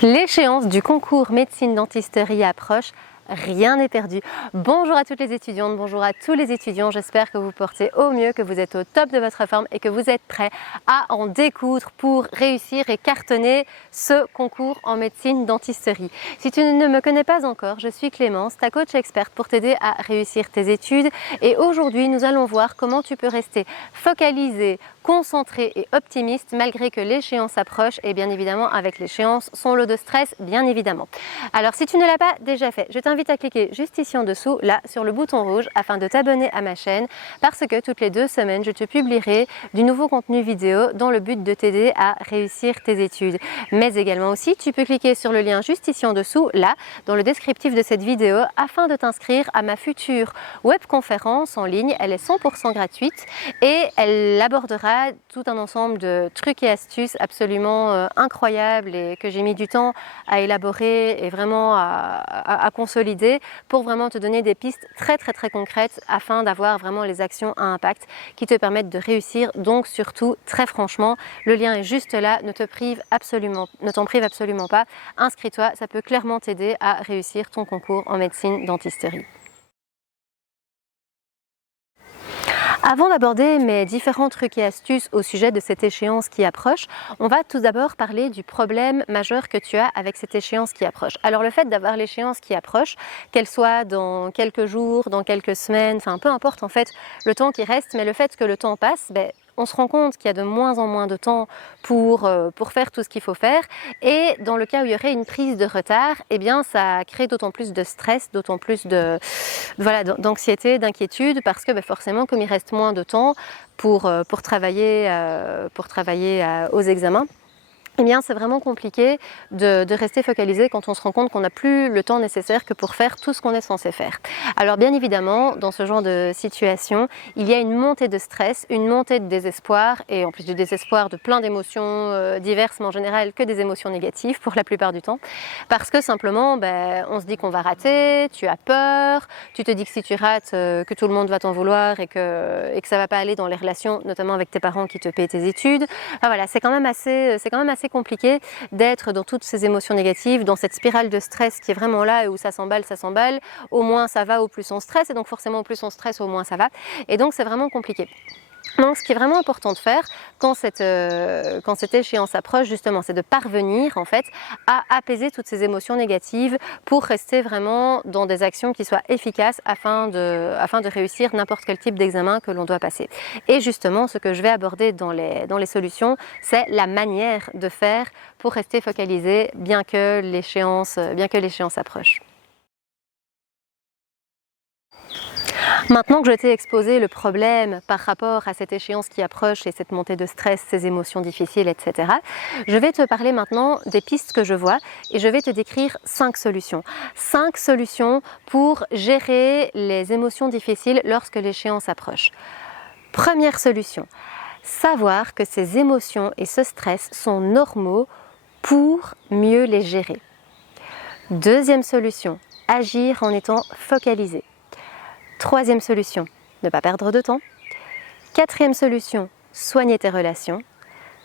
L'échéance du concours médecine dentisterie approche. Rien n'est perdu. Bonjour à toutes les étudiantes, bonjour à tous les étudiants. J'espère que vous portez au mieux, que vous êtes au top de votre forme et que vous êtes prêts à en découdre pour réussir et cartonner ce concours en médecine dentisterie. Si tu ne me connais pas encore, je suis Clémence, ta coach experte pour t'aider à réussir tes études. Et aujourd'hui, nous allons voir comment tu peux rester focalisé, concentré et optimiste malgré que l'échéance approche et bien évidemment avec l'échéance, son lot de stress bien évidemment. Alors si tu ne l'as pas déjà fait, je t'invite à cliquer juste ici en dessous, là sur le bouton rouge afin de t'abonner à ma chaîne parce que toutes les 2 semaines je te publierai du nouveau contenu vidéo dans le but de t'aider à réussir tes études. Mais également aussi tu peux cliquer sur le lien juste ici en dessous, là dans le descriptif de cette vidéo afin de t'inscrire à ma future webconférence en ligne. Elle est 100% gratuite et elle abordera tout un ensemble de trucs et astuces absolument incroyables et que j'ai mis du temps à élaborer et vraiment à consolider pour vraiment te donner des pistes très concrètes afin d'avoir vraiment les actions à impact qui te permettent de réussir. Donc surtout, très franchement, le lien est juste là, ne t'en prive absolument pas. Inscris-toi, ça peut clairement t'aider à réussir ton concours en médecine dentisterie. Avant d'aborder mes différents trucs et astuces au sujet de cette échéance qui approche, on va tout d'abord parler du problème majeur que tu as avec cette échéance qui approche. Alors le fait d'avoir l'échéance qui approche, qu'elle soit dans quelques jours, dans quelques semaines, enfin peu importe en fait le temps qui reste, mais le fait que le temps passe, on se rend compte qu'il y a de moins en moins de temps pour faire tout ce qu'il faut faire et dans le cas où il y aurait une prise de retard, eh bien ça crée d'autant plus de stress, d'autant plus d'anxiété, d'inquiétude parce que forcément comme il reste moins de temps pour travailler aux examens, eh bien c'est vraiment compliqué de rester focalisé quand on se rend compte qu'on n'a plus le temps nécessaire que pour faire tout ce qu'on est censé faire. Alors bien évidemment, dans ce genre de situation, il y a une montée de stress, une montée de désespoir et en plus du désespoir de plein d'émotions diverses, mais en général que des émotions négatives pour la plupart du temps. Parce que simplement, on se dit qu'on va rater, tu as peur, tu te dis que si tu rates, que tout le monde va t'en vouloir et que ça va pas aller dans les relations, notamment avec tes parents qui te paient tes études. Enfin, voilà, c'est quand même assez compliqué d'être dans toutes ces émotions négatives, dans cette spirale de stress qui est vraiment là et où ça s'emballe, au moins ça va, au plus on stresse et donc forcément au plus on stresse, au moins ça va et donc c'est vraiment compliqué. Donc ce qui est vraiment important de faire quand cette échéance approche justement, c'est de parvenir en fait à apaiser toutes ces émotions négatives pour rester vraiment dans des actions qui soient efficaces afin de réussir n'importe quel type d'examen que l'on doit passer. Et justement ce que je vais aborder dans les solutions, c'est la manière de faire pour rester focalisé bien que l'échéance approche. Maintenant que je t'ai exposé le problème par rapport à cette échéance qui approche et cette montée de stress, ces émotions difficiles, etc., je vais te parler maintenant des pistes que je vois et je vais te décrire 5 solutions. 5 solutions pour gérer les émotions difficiles lorsque l'échéance approche. Première solution, savoir que ces émotions et ce stress sont normaux pour mieux les gérer. Deuxième solution, agir en étant focalisé. Troisième solution, ne pas perdre de temps. Quatrième solution, soigner tes relations.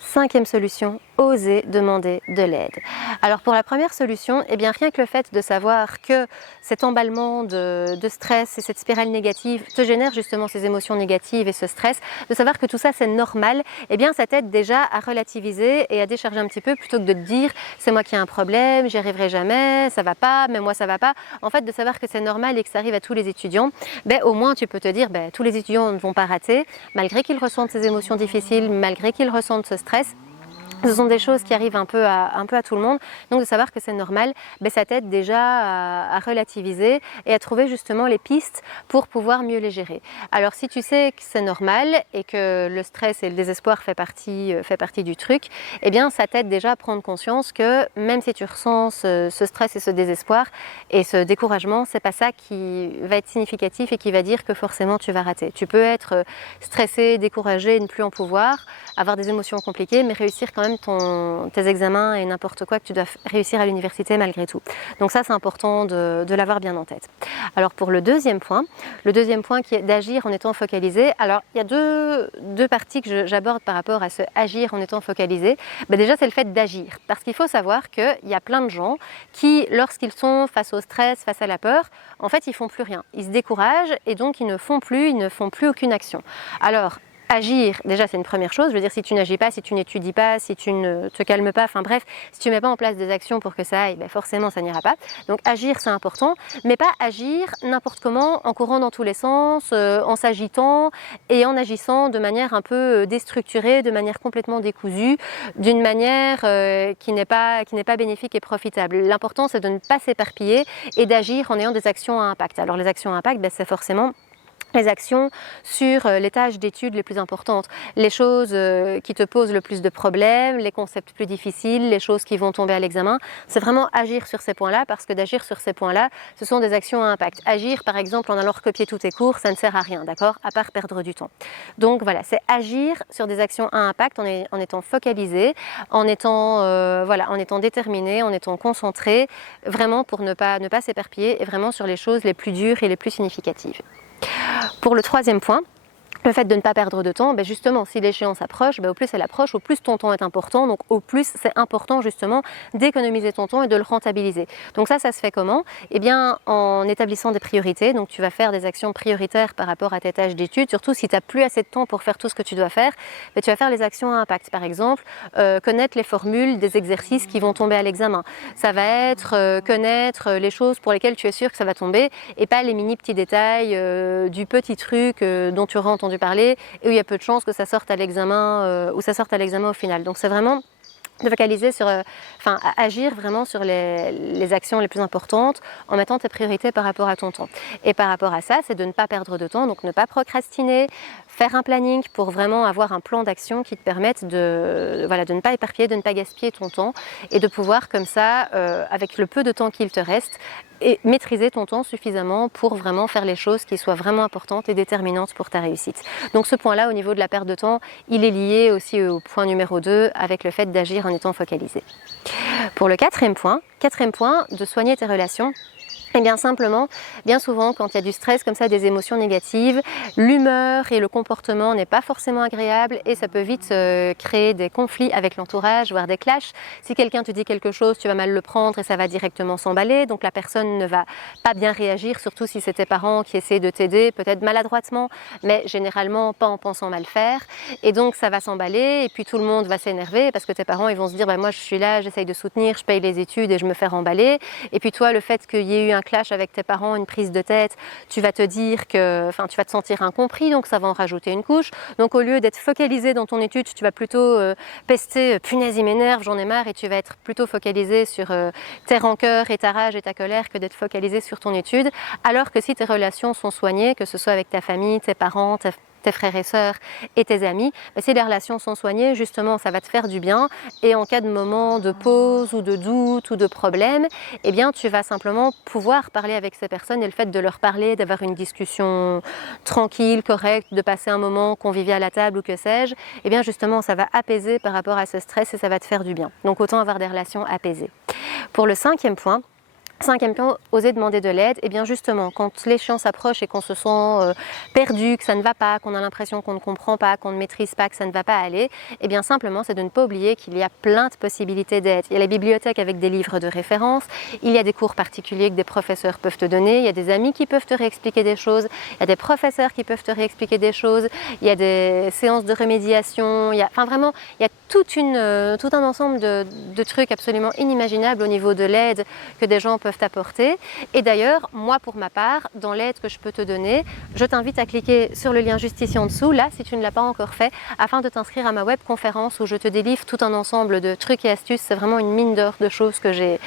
Cinquième solution, oser demander de l'aide. Alors pour la première solution, eh bien rien que le fait de savoir que cet emballement de stress et cette spirale négative te génère justement ces émotions négatives et ce stress, de savoir que tout ça c'est normal, eh bien ça t'aide déjà à relativiser et à décharger un petit peu plutôt que de te dire c'est moi qui ai un problème, j'y arriverai jamais, ça va pas, mais moi ça va pas. En fait de savoir que c'est normal et que ça arrive à tous les étudiants, au moins tu peux te dire tous les étudiants ne vont pas rater, malgré qu'ils ressentent ces émotions difficiles, malgré qu'ils ressentent ce stress. Ce sont des choses qui arrivent un peu à tout le monde, donc de savoir que c'est normal, ça t'aide déjà à relativiser et à trouver justement les pistes pour pouvoir mieux les gérer. Alors si tu sais que c'est normal et que le stress et le désespoir fait partie du truc, eh bien ça t'aide déjà à prendre conscience que même si tu ressens ce stress et ce désespoir et ce découragement, c'est pas ça qui va être significatif et qui va dire que forcément tu vas rater. Tu peux être stressé, découragé, ne plus en pouvoir, avoir des émotions compliquées, mais réussir quand même même tes examens et n'importe quoi, que tu dois réussir à l'université malgré tout. Donc ça, c'est important de l'avoir bien en tête. Alors pour le deuxième point qui est d'agir en étant focalisé. Alors il y a deux parties que j'aborde par rapport à ce agir en étant focalisé. Déjà, c'est le fait d'agir. Parce qu'il faut savoir qu'il y a plein de gens qui, lorsqu'ils sont face au stress, face à la peur, en fait, ils font plus rien. Ils se découragent et donc ils ne font plus aucune action. Alors, agir, déjà c'est une première chose, je veux dire si tu n'agis pas, si tu n'étudies pas, si tu ne te calmes pas, enfin bref, si tu ne mets pas en place des actions pour que ça aille, forcément ça n'ira pas. Donc agir c'est important, mais pas agir n'importe comment, en courant dans tous les sens, en s'agitant et en agissant de manière un peu déstructurée, de manière complètement décousue, d'une manière qui n'est pas bénéfique et profitable. L'important c'est de ne pas s'éparpiller et d'agir en ayant des actions à impact. Alors les actions à impact, c'est forcément les actions sur les tâches d'études les plus importantes, les choses qui te posent le plus de problèmes, les concepts plus difficiles, les choses qui vont tomber à l'examen. C'est vraiment agir sur ces points-là, parce que d'agir sur ces points-là, ce sont des actions à impact. Agir, par exemple, en allant recopier tous tes cours, ça ne sert à rien, d'accord? À part perdre du temps. Donc voilà, c'est agir sur des actions à impact en étant focalisé, en étant déterminé, en étant concentré, vraiment pour ne pas s'éparpiller et vraiment sur les choses les plus dures et les plus significatives. Pour le troisième point, le fait de ne pas perdre de temps, justement, si l'échéance approche, au plus elle approche, au plus ton temps est important. Donc au plus c'est important justement d'économiser ton temps et de le rentabiliser. Donc ça se fait comment? En établissant des priorités. Donc tu vas faire des actions prioritaires par rapport à tes tâches d'études. Surtout si tu n'as plus assez de temps pour faire tout ce que tu dois faire, tu vas faire les actions à impact. Par exemple, connaître les formules des exercices qui vont tomber à l'examen. Ça va être connaître les choses pour lesquelles tu es sûr que ça va tomber et pas les mini petits détails du petit truc dont tu auras entendu parler et où il y a peu de chances que ça sorte à l'examen au final. Donc c'est vraiment de focaliser sur, agir vraiment sur les actions les plus importantes en mettant tes priorités par rapport à ton temps. Et par rapport à ça, c'est de ne pas perdre de temps, donc ne pas procrastiner, faire un planning pour vraiment avoir un plan d'action qui te permette de ne pas éparpiller, de ne pas gaspiller ton temps et de pouvoir comme ça, avec le peu de temps qu'il te reste, et maîtriser ton temps suffisamment pour vraiment faire les choses qui soient vraiment importantes et déterminantes pour ta réussite. Donc ce point-là, au niveau de la perte de temps, il est lié aussi au point numéro 2 avec le fait d'agir en étant focalisé. Pour le quatrième point, de soigner tes relations. Simplement, bien souvent, quand il y a du stress comme ça, des émotions négatives, l'humeur et le comportement n'est pas forcément agréable et ça peut vite créer des conflits avec l'entourage, voire des clashs. Si quelqu'un te dit quelque chose, tu vas mal le prendre et ça va directement s'emballer. Donc la personne ne va pas bien réagir, surtout si c'est tes parents qui essaient de t'aider, peut-être maladroitement, mais généralement pas en pensant mal faire. Et donc ça va s'emballer et puis tout le monde va s'énerver parce que tes parents ils vont se dire moi je suis là, j'essaye de soutenir, je paye les études et je me fais remballer. Et puis toi, le fait qu'il y ait eu un clash avec tes parents, une prise de tête, tu vas te dire que, tu vas te sentir incompris, donc ça va en rajouter une couche. Donc au lieu d'être focalisé dans ton étude, tu vas plutôt pester, punaise il m'énerve, j'en ai marre, et tu vas être plutôt focalisé sur tes rancœurs et ta rage et ta colère que d'être focalisé sur ton étude. Alors que si tes relations sont soignées, que ce soit avec ta famille, tes parents, tes frères et sœurs et tes amis, si les relations sont soignées, justement, ça va te faire du bien. Et en cas de moment de pause ou de doute ou de problème, tu vas simplement pouvoir parler avec ces personnes et le fait de leur parler, d'avoir une discussion tranquille, correcte, de passer un moment convivial à table ou que sais-je, justement, ça va apaiser par rapport à ce stress et ça va te faire du bien. Donc autant avoir des relations apaisées. Pour le cinquième point, oser demander de l'aide. Justement, quand l'échéance approche et qu'on se sent perdu, que ça ne va pas, qu'on a l'impression qu'on ne comprend pas, qu'on ne maîtrise pas, que ça ne va pas aller, simplement c'est de ne pas oublier qu'il y a plein de possibilités d'aide. Il y a la bibliothèque avec des livres de référence, il y a des cours particuliers que des professeurs peuvent te donner, il y a des amis qui peuvent te réexpliquer des choses, il y a des professeurs qui peuvent te réexpliquer des choses, il y a des séances de remédiation, il y a tout un ensemble de trucs absolument inimaginables au niveau de l'aide que des gens peuvent t'apporter. Et d'ailleurs, moi pour ma part, dans l'aide que je peux te donner, je t'invite à cliquer sur le lien juste ici en dessous, là si tu ne l'as pas encore fait, afin de t'inscrire à ma webconférence où je te délivre tout un ensemble de trucs et astuces. C'est vraiment une mine d'or de choses que j'ai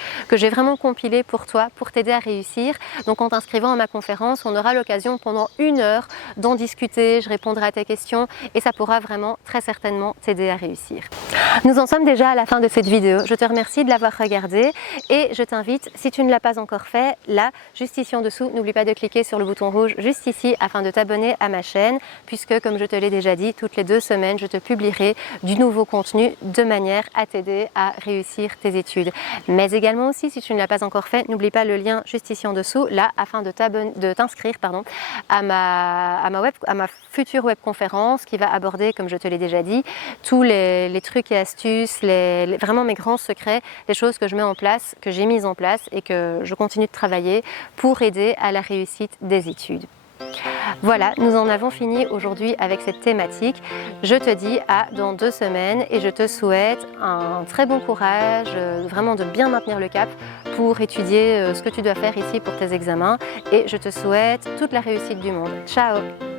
vraiment compilées pour toi, pour t'aider à réussir. Donc en t'inscrivant à ma conférence, on aura l'occasion pendant 1 heure d'en discuter, je répondrai à tes questions et ça pourra vraiment très certainement t'aider à réussir. Nous en sommes déjà à la fin de cette vidéo. Je te remercie de l'avoir regardée et je t'invite, si tu ne l'as pas encore fait, là, juste ici en dessous, n'oublie pas de cliquer sur le bouton rouge juste ici afin de t'abonner à ma chaîne, puisque comme je te l'ai déjà dit, toutes les 2 semaines, je te publierai du nouveau contenu de manière à t'aider à réussir tes études. Mais également aussi, si tu ne l'as pas encore fait, n'oublie pas le lien juste ici en dessous, là, afin de t'inscrire à ma future webconférence qui va aborder, comme je te l'ai déjà dit, tous les trucs et astuces, vraiment mes grands secrets, les choses que je mets en place, que j'ai mises en place et que je continue de travailler pour aider à la réussite des études. Voilà, nous en avons fini aujourd'hui avec cette thématique. Je te dis à dans 2 semaines et je te souhaite un très bon courage, vraiment de bien maintenir le cap pour étudier ce que tu dois faire ici pour tes examens et je te souhaite toute la réussite du monde. Ciao!